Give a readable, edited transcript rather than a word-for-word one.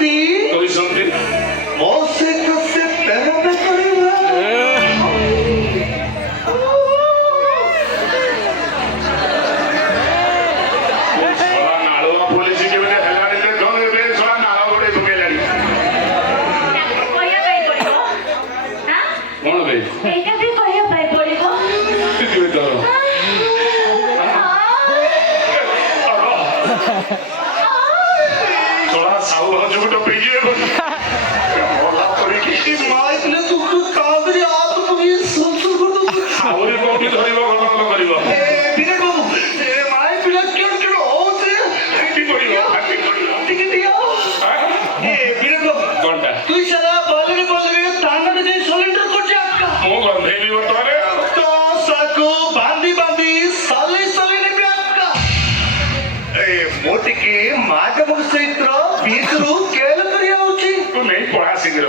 समती कोई समझे मोसे कसे प्यार करवा सोळा नाळवा पोलीस के बने हलाने ले दोन बे सोळा नाळवा गोडे भुकेलानी कोया बाई पडिबो हा कोण बे एका बी कोया बाई पडिबो किती तो सोळा साऊ भाऊ जुगट पेजी मोला परी की माइकले तू काबरी आप तुम्ही संसुर करतो आवरी कोणी धरिबो गणना करिबो ए बिरे बाबू ए माय पिला केड होते किती करिबो टिकट दिया ए बिरे बाबू कोणता तू सला बोलरे तांगने जे सिलेंडर कोटे अक्का मो गंधेली होतोरे तो साको बांधी बांधी साले साले ने अक्का ए मोटिके माग मुगसैत्र बीतरू केल करिया होची तू नाही पळा शीघ्र